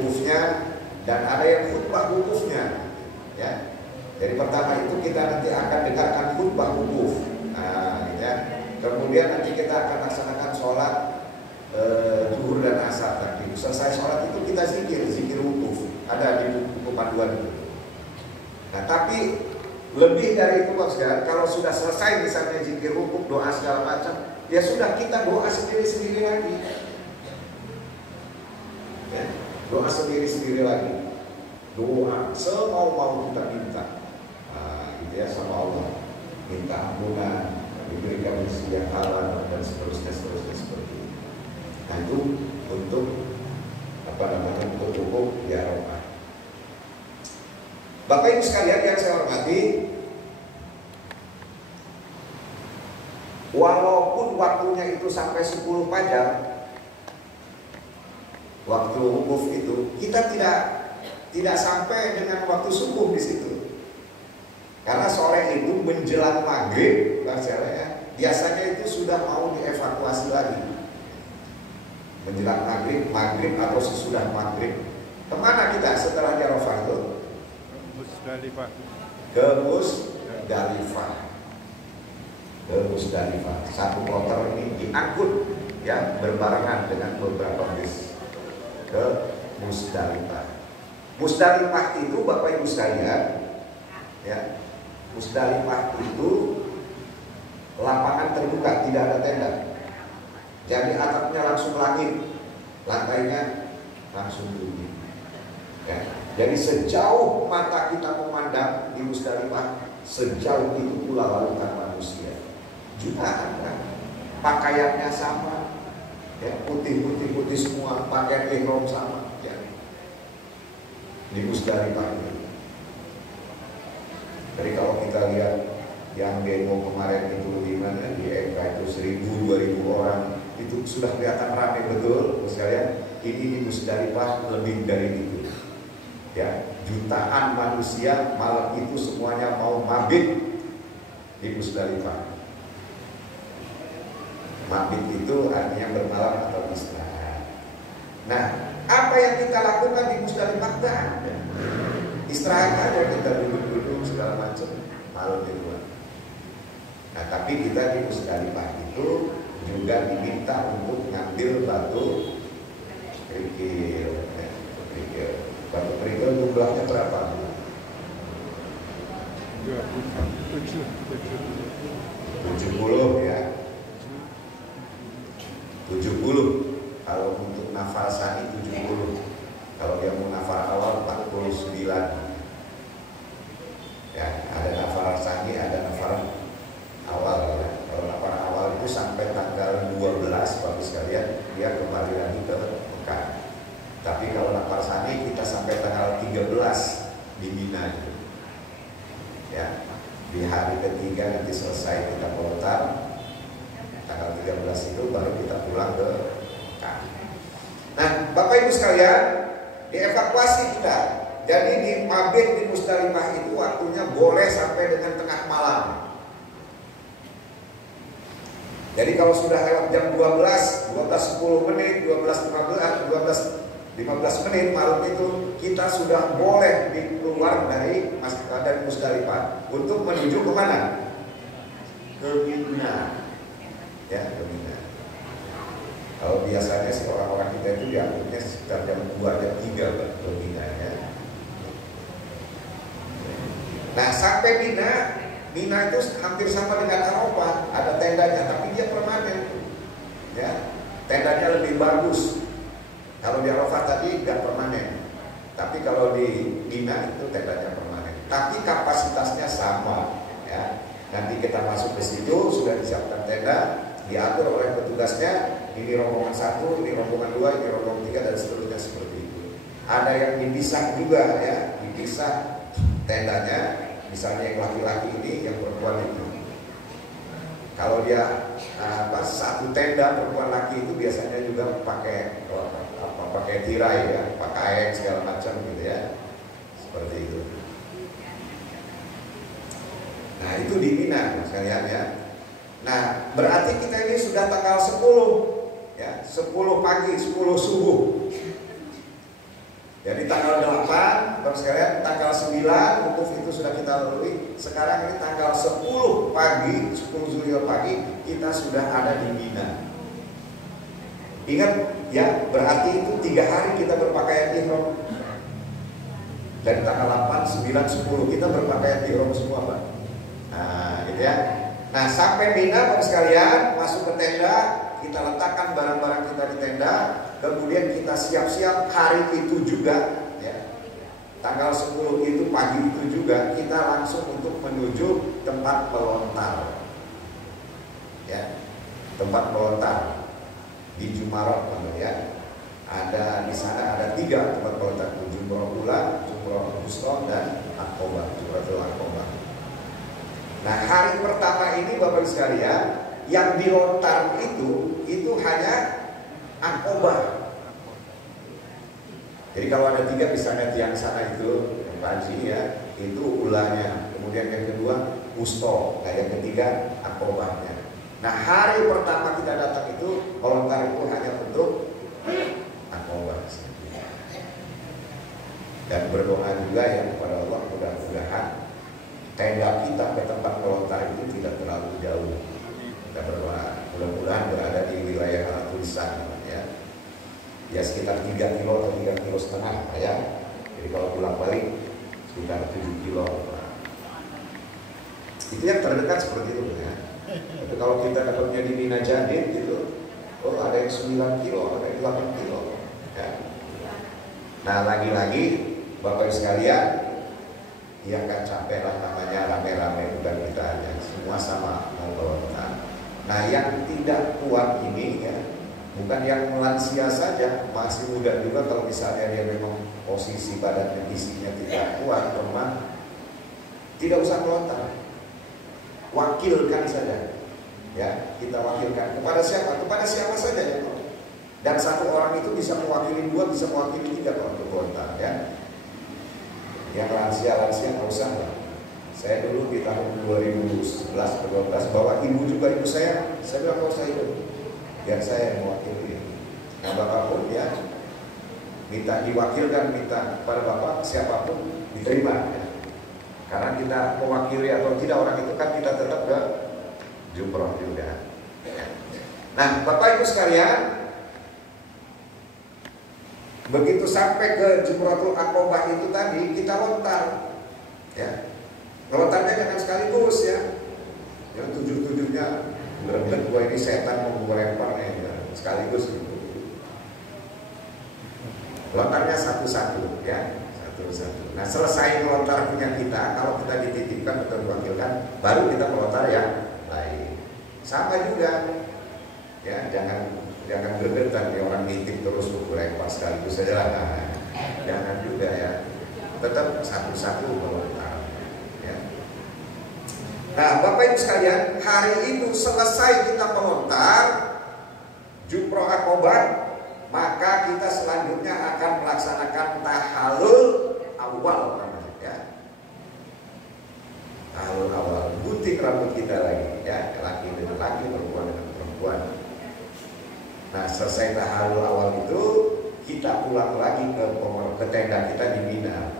wukufnya dan ada yang khutbah wukufnya, ya. Jadi pertama itu kita nanti akan dengarkan khutbah wukuf, ya. Kemudian nanti kita akan laksanakan sholat zuhur dan asar. Nanti selesai sholat itu kita zikir wukuf, ada di buku panduan itu. Nah, tapi lebih dari itu Pak, kalau sudah selesai misalnya zikir wukuf, doa segala macam, ya sudah kita doa sendiri-sendiri lagi. Ya, doa sendiri-sendiri lagi. Doa semau-mau kita minta. Gitu ya, sama Allah. Minta ampunan, diberikan rezeki yang halal dan seterusnya seperti itu. Nah, itu untuk untuk wukuf di Arafah. Bapak Ibu sekalian yang saya hormati, walaupun waktunya itu sampai 10 fajar, waktu wukuf itu, kita tidak sampai dengan waktu subuh di situ. Karena sore itu menjelang maghrib, biasanya itu sudah mau dievakuasi lagi. Menjelang maghrib atau sesudah maghrib. Kemana kita setelah di Arafah itu? Ke Musdalifah. Satu kloter ini diangkut, ya, berbarengan dengan beberapa bis ke Musdalifah. Musdalifah itu Bapak Ibu sekalian, ya, Musdalifah itu lapangan terbuka, tidak ada tenda. Jadi atapnya langsung langit, lantainya langsung bumi. Ya. Jadi sejauh mata kita memandang di Musdalifah, sejauh itu pula lautan manusia. Jutaan kan, pakaiannya sama, ya, putih semua, pakaian ihram sama, ya. Di Musdalifah itu. Jadi kalau kita lihat yang demo kemarin itu di mana, di MK itu 1000-2000 orang, itu sudah kelihatan ramai betul, sekalian. Ini di Musdalifah lebih dari itu. Ya, jutaan manusia malam itu semuanya mau mabit di Musdalifah. Mabit itu artinya bermalam atau istirahat. Nah, apa yang kita lakukan di Musdalifah? Istirahat aja, kita duduk-duduk segala macam malam di luar. Nah, tapi kita di Musdalifah itu juga diminta untuk ngambil batu kerikil. Batu kerikil jumlahnya berapa? 70 ya. 70. Kalau untuk nafal sani 70. Kalau dia mau nafal awal 49. Ya, ada nafal sani, ada nafal awal ya. Kalau nafal awal itu sampai tanggal 12 Bapak sekalian, dia kembali lagi ke Mekah. Tapi kalau nafal sani kita sampai tanggal 13 di Mina gitu. Ya, di hari ketiga nanti selesai kita pelontar. Tanggal 13 itu baru kita pulang ke Mekah. Nah, Bapak Ibu sekalian, dievakuasi kita. Jadi di mabit di Musdalifah itu waktunya boleh sampai dengan tengah malam. Jadi kalau sudah lewat jam 12:10 menit, 12:15 menit malam itu kita sudah boleh keluar dari Musdalifah untuk menuju ke mana? Ke Mina. Ya, ke Mina. Kalau biasanya sih orang-orang kita itu diangkutnya sekitar jam 2, jam 3 ke Mina ya. Nah, sampai Mina itu hampir sama dengan Arafah, ada tendanya, tapi dia permanen. Ya, tendanya lebih bagus. Kalau di Arafah tadi nggak permanen, tapi kalau di Mina itu tendanya permanen. Tapi kapasitasnya sama. Ya, nanti kita masuk ke situ sudah disiapkan tenda, diatur oleh petugasnya. Ini rombongan 1, ini rombongan 2, ini rombongan 3 dan seterusnya seperti itu. Ada yang dipisah juga ya, dipisah tendanya. Misalnya yang laki-laki ini, yang perempuan itu. Kalau dia satu tenda perempuan laki itu biasanya juga pakai tirai ya, pakai segala macam gitu ya, seperti itu. Nah itu di Mina sekalian ya. Nah berarti kita ini sudah tanggal 10 ya, 10 pagi, 10 subuh. Jadi tanggal 8, Bapak sekalian, tanggal 9 wukuf itu sudah kita lalui. Sekarang ini tanggal 10 pagi, 10 Zulhijjah pagi, kita sudah ada di Mina. Ingat ya, berarti itu 3 hari kita berpakaian ihram. Dari tanggal 8, 9, 10 kita berpakaian ihram semua, Pak. Nah, gitu ya. Nah, sampai Mina Bapak sekalian, masuk ke tenda, kita letakkan barang-barang kita di tenda, kemudian kita siap-siap hari itu juga ya. Tanggal 10 itu pagi itu juga kita langsung untuk menuju tempat melontar. Ya. Tempat melontar di Jumarot, ya. Ada di sana ada 3 tempat melontar, Jumroh Ula, Jumroh Wusta, dan Aqobah, Jumratul Aqobah. Nah, hari pertama ini Bapak sekalian, yang dilontar itu hanya Aqobah. Jadi kalau ada 3 misalnya tiang sana itu yang Panji ya, itu ulanya. Kemudian yang kedua Wusta, nah yang ketiga Aqobahnya. Nah, hari pertama kita datang itu melontar itu hanya untuk Aqobah. Dan berdoa juga ya kepada Allah, mudah-mudahan tenda kita ke tempat melontar itu tidak terlalu jauh. Kita berdoa mudah-mudahan berada di wilayah Al-Tulisan ya. Ya sekitar 3 kilo atau 3,5 kilo ya. Jadi kalau pulang balik sekitar 7 kilo. Itu yang terdekat seperti itu ya. Tapi kalau kita dapatnya di Mina Jadid gitu, oh ada yang 9 kilo, ada yang 8 kilo ya. Nah, lagi-lagi Bapak sekalian, ya gak capek lah namanya rame-rame, bukan kita aja, semua sama mau melontar. Nah, yang tidak kuat ini ya, bukan yang lansia saja, masih muda juga. Kalau misalnya dia memang posisi badannya isinya tidak kuat, lemah, tidak usah melontar, wakilkan saja ya. Kita wakilkan kepada siapa? Kepada siapa saja ya. Dan 1 orang itu bisa mewakili 2, bisa mewakili 3 kalau untuk melontar ya. Yang lansia nggak usah lah. Saya dulu di tahun 2011-2012 bawa ibu juga, ibu saya bilang kalau saya itu biar saya yang mewakili. Nah, Bapak pun ya minta diwakilkan, minta pada Bapak siapapun diterima ya. Karena kita mewakili atau tidak orang itu kan kita tetap ke Jumroh juga. Nah, Bapak Ibu sekalian, begitu sampai ke Jumratul Aqobah itu tadi kita lontar ya. Lontarnya jangan sekaligus ya. Yang 7-7-nya bener-bener gua ini setan mau gua lemparnya ya. Sekaligus gitu. Lontarnya satu-satu ya, satu-satu. Nah, selesai melontar punya kita, kalau kita dititipkan atau diwakilkan, baru kita melontar yang lain. Sama juga ya, jangan gregetan ya, orang nitip terus lempar sekaligus saja lah. Nah, jangan juga ya, tetap satu-satu melontar ya. Nah, Bapak Ibu sekalian, hari itu selesai kita melontar Jumroh Aqobah, maka kita selanjutnya akan melaksanakan tahallul awal namanya ya. Tahallul awal, gunting rambut kita lagi ya, laki dengan laki, perempuan dengan perempuan. Nah, selesai tahallul awal itu kita pulang lagi ke tenda kita di Mina.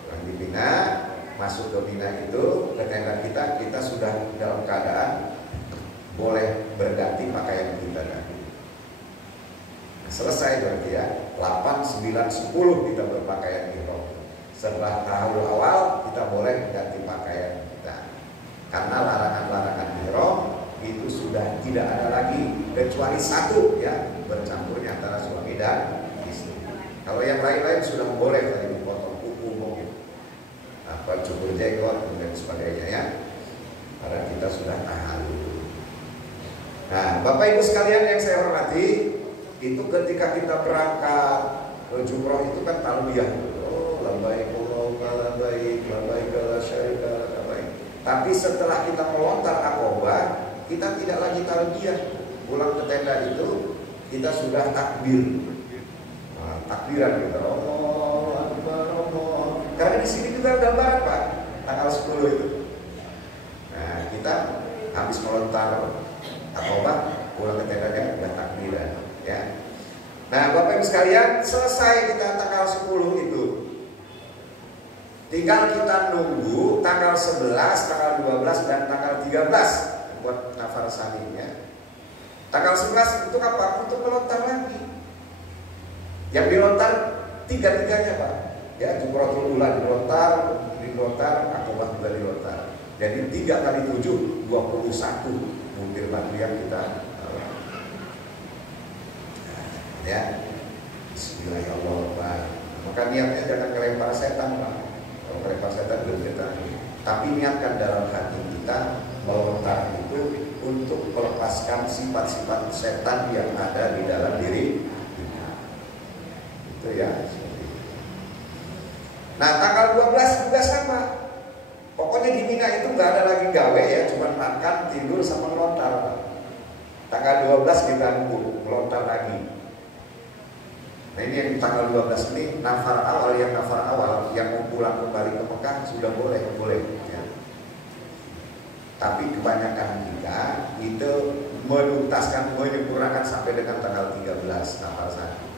Pulang di Mina, masuk ke Mina itu ke tenda kita sudah dalam keadaan boleh berganti pakaian kita tadi. Nah, selesai berarti ya, 8, 9, 10 kita berpakaian ihram. Setelah tahallul awal kita boleh ganti pakaian kita. Karena larangan-larangan ihram itu sudah tidak ada lagi kecuali 1 ya, bercampurnya antara suami dan istri. Kalau yang lain-lain sudah boleh tadi dipotong kuku mungkin apa cukur jenggot dan sebagainya ya, karena kita sudah tahallul. Nah, Bapak Ibu sekalian yang saya hormati, itu ketika kita berangkat ke Jumroh itu kan talbiyah, oh labbaik Allahumma labbaik labbaik la syarika lak labbaik. Tapi setelah kita melontar Aqobah, kita tidak lagi talbiyah. Pulang ke tenda itu kita sudah takbir. Nah, takbiran kita Allahu Akbar Allah. Karena di sini juga gambaran Pak, tanggal 10 itu. Nah, kita habis melontar Aqobah, pulang ke tendanya udah takbiran ya. Nah, Bapak Ibu sekalian, selesai kita tanggal 10 Tinggal kita nunggu tanggal 11, tanggal 12, dan tanggal 13 buat nafar saninya. Tanggal 11 itu apa? Untuk melontar lagi. Yang dilontar tiga-tiganya Pak. Ya, Jumratul Ula dilontar, Akobah juga dilontar. Jadi 3 kali 7, 21 butir batu yang kita ya. Bismillahirrahmanirrahim. Maka niatnya jangan melempar setan Pak. Kalau melempar setan belum kita. Tapi niatkan dalam hati kita melontar itu untuk melepaskan sifat-sifat setan yang ada di dalam diri kita. Itu ya. Nah tanggal 12 juga sama. Pokoknya di Mina itu nggak ada lagi gawe ya, cuma makan, tidur, sama melontar. Tanggal 12 kita nunggu melontar lagi. Nah ini yang tanggal 12 ini nafar awal yang mau pulang kembali ke Mekah sudah boleh ya. Tapi kebanyakan kita itu menuntaskan, menyempurnakan sampai dengan tanggal 13 nafar satu.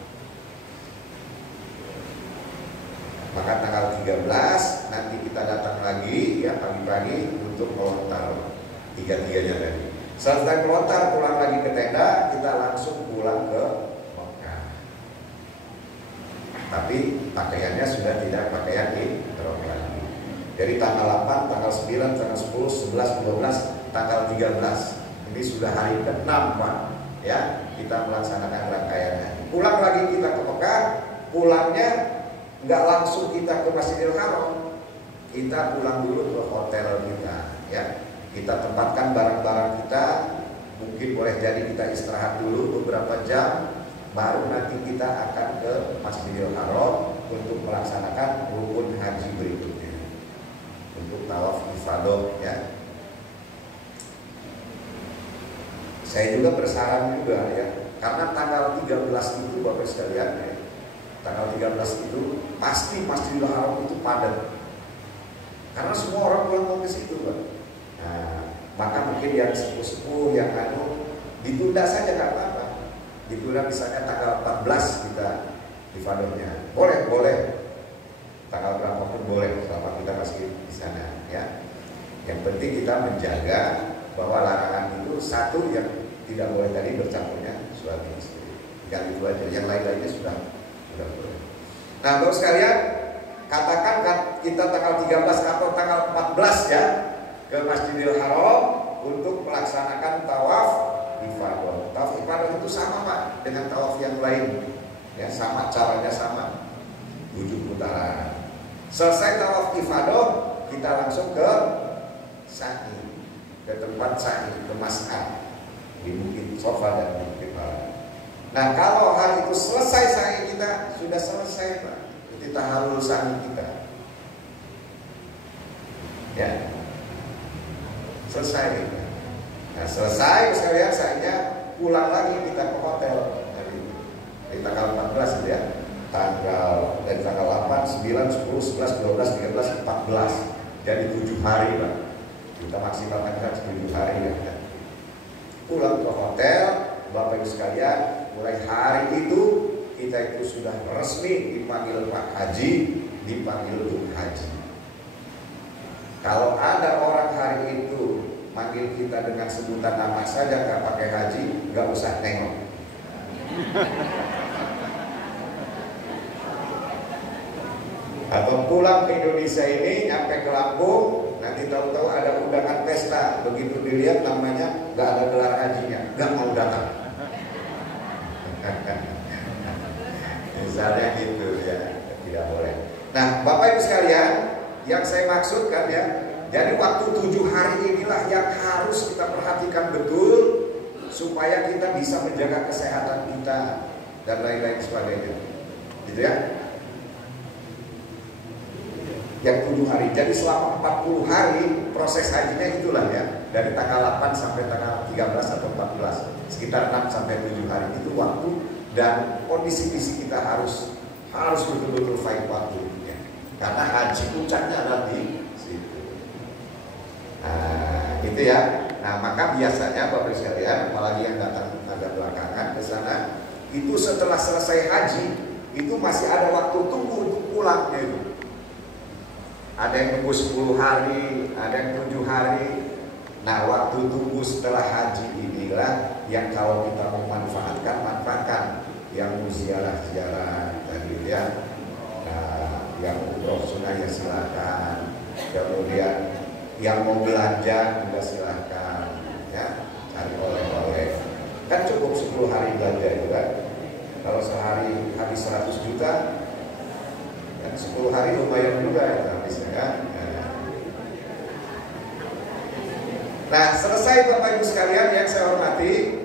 Maka tanggal 13 nanti kita datang lagi ya pagi-pagi untuk melontar tiga-tiganya tadi. Selesai melontar pulang lagi ke tenda, kita langsung pulang ke Mekah. Tapi pakaiannya sudah tidak pakaian ihram lagi. Dari tanggal 8, tanggal 9, tanggal 10, 11, 12, tanggal 13. Ini sudah hari ke-6 Pak. Ya, kita melaksanakan rangkaiannya. Pulang lagi kita ke Mekah, pulangnya nggak langsung kita ke Masjidil Haram. Kita pulang dulu ke hotel kita, ya. Kita tempatkan barang-barang kita. Mungkin boleh jadi kita istirahat dulu beberapa jam, baru nanti kita akan ke Masjidil Haram untuk melaksanakan rukun haji berikutnya. Untuk tawaf ifadah, ya. Saya juga bersaran juga ya, karena tanggal 13 itu Bapak sekalian ya, tanggal 13 itu pasti Masjidil Haram itu padat. Karena semua orang pulang mau ke situ, Pak. Nah, maka mungkin yang sepuh-sepuh yang ditunda saja nggak apa-apa. Ditunda misalnya tanggal 14 kita ifadahnya. Boleh. Tanggal berapapun boleh selama kita masih di sana, ya. Yang penting kita menjaga bahwa larangan itu satu yang tidak boleh tadi bercampurnya suami istri. Yang itu aja, yang lain-lainnya sudah boleh. Nah, Bapak sekalian, katakan kita tanggal 13 atau tanggal 14 ya ke Masjidil Haram untuk melaksanakan tawaf ifadah. Tawaf ifadah itu sama Pak dengan tawaf yang lain, ya sama, caranya sama, 7 putaran. Selesai tawaf ifadah, kita langsung ke sa'i, ke tempat sa'i, ke mas'ah di Bukit Sofa dan di Bukit Bala. Nah, kalau hari itu selesai sa'i kita, sudah selesai Pak. Kita tahalul sa'i kita. Ya. Selesai. Nah, selesai sekalian sa'inya, pulang lagi kita ke hotel di tanggal 14 ya. Dari tanggal 8, 9, 10, 11, 12, 13, 14. Jadi 7 hari Pak. Kita maksimalkan 7 hari ya. Pulang ke hotel, Bapak Ibu sekalian, mulai hari itu kita itu sudah resmi dipanggil Pak Haji, dipanggil Bu Haji. Kalau ada orang hari itu manggil kita dengan sebutan nama saja, nggak pakai haji, nggak usah tengok. Atau pulang ke Indonesia ini, nyampe ke Lampung, nanti tahu-tahu ada undangan pesta, begitu dilihat namanya nggak ada gelar hajinya, nggak mau datang. Misalnya gitu ya, tidak boleh. Nah, Bapak Ibu sekalian, yang saya maksudkan ya, jadi waktu 7 hari inilah yang harus kita perhatikan betul supaya kita bisa menjaga kesehatan kita dan lain-lain sebagainya, gitu ya. Yang 7 hari, jadi selama 40 hari proses hajinya itulah ya, dari tanggal 8 sampai tanggal 13 atau 14, sekitar 6 sampai 7 hari itu waktu, dan kondisi fisik kita harus betul-betul fight waktunya, karena haji puncaknya ada di situ. Nah, itu ya. Nah, maka biasanya Bapak sekalian, apalagi yang datang agak belakangan ke sana, itu setelah selesai haji, itu masih ada waktu tunggu untuk pulangnya itu. Ada yang nunggu 10 hari, ada yang 7 hari. Nah, waktu tunggu setelah haji inilah yang kalau kita mau manfaatkan. Yang mau ziarah tadi ya. Nah, yang umroh sunnah ya silakan. Kemudian yang mau belanja juga silakan ya, cari oleh-oleh. Kan cukup 10 hari belanja itu kan. Kalau sehari habis 100 juta, kan 10 hari lumayan juga itu habisnya kan. Nah, selesai Bapak Ibu sekalian yang saya hormati.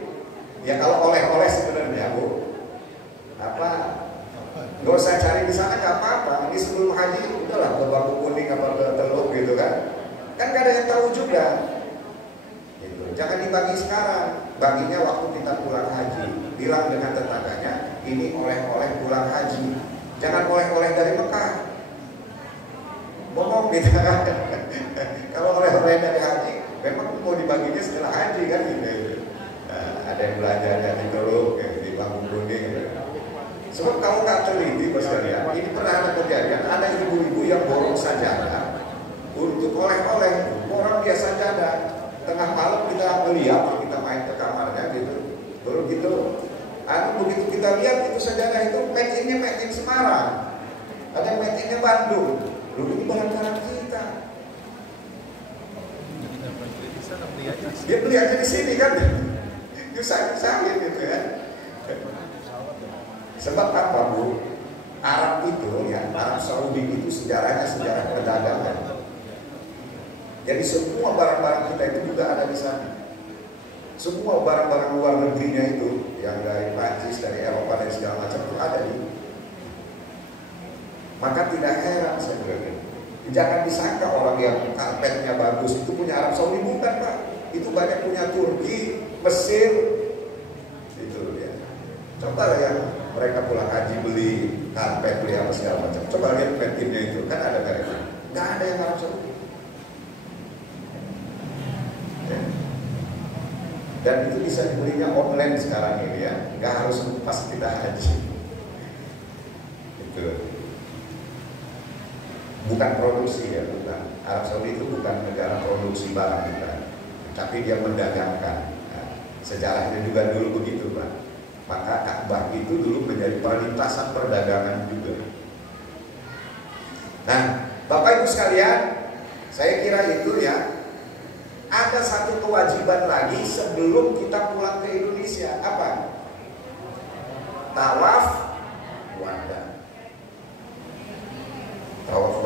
Ya kalau oleh-oleh sebenarnya Bu, nggak usah cari di sana nggak apa-apa. Ini sebelum haji udahlah ke bambu kuning apa ke teluk gitu kan. Kan gak ada yang tahu juga. Gitu. Jangan dibagi sekarang, baginya waktu kita pulang haji. Bilang dengan tetangganya, ini oleh-oleh pulang haji. Jangan oleh-oleh dari Mekah. Bohong gitu kan. Kalau oleh-oleh dari haji, memang mau dibaginya setelah haji kan gitu. Nah, ada yang belanjanya di teluk, di bambu kuning gitu. Sebab kalau nggak teliti, Bos sekalian, ini pernah ada kejadian, ada ibu-ibu yang borong sajadah untuk oleh-oleh. Orang biasa sajadah, tengah malam kita melihat, kita main ke kamarnya gitu, baru gitu. Begitu kita lihat itu sajadah itu made in Semarang, ada yang made in Bandung. Lalu ini barang-barang kita. Dia beli aja di sini kan, nyusahin gitu ya. Sebab apa Bu? Arab itu ya, Arab Saudi itu sejarahnya sejarah perdagangan. Jadi semua barang-barang kita itu juga ada di sana. Semua barang-barang luar negerinya itu, yang dari Prancis, dari Eropa dan segala macam itu ada di. Maka tidak heran saya bilang, jangan disangka orang yang karpetnya bagus itu punya Arab Saudi, bukan Pak. Itu banyak punya Turki, Mesir, itu ya. Coba ya mereka pulang haji beli karpet, beli apa segala macam. Coba lihat metinnya itu, kan ada mereka. Nggak ada yang Arab Saudi. Ya. Dan itu bisa dibelinya online sekarang ini ya, nggak harus pas kita haji. Itu bukan produksi ya, bukan. Arab Saudi itu bukan negara produksi barang kita, tapi dia mendagangkan. Nah, sejarahnya juga dulu begitu Pak. Maka Ka'bah itu dulu menjadi perlintasan perdagangan juga. Nah, Bapak Ibu sekalian, saya kira itu ya. Ada satu kewajiban lagi sebelum kita pulang ke Indonesia. Apa? Tawaf wada. Tawaf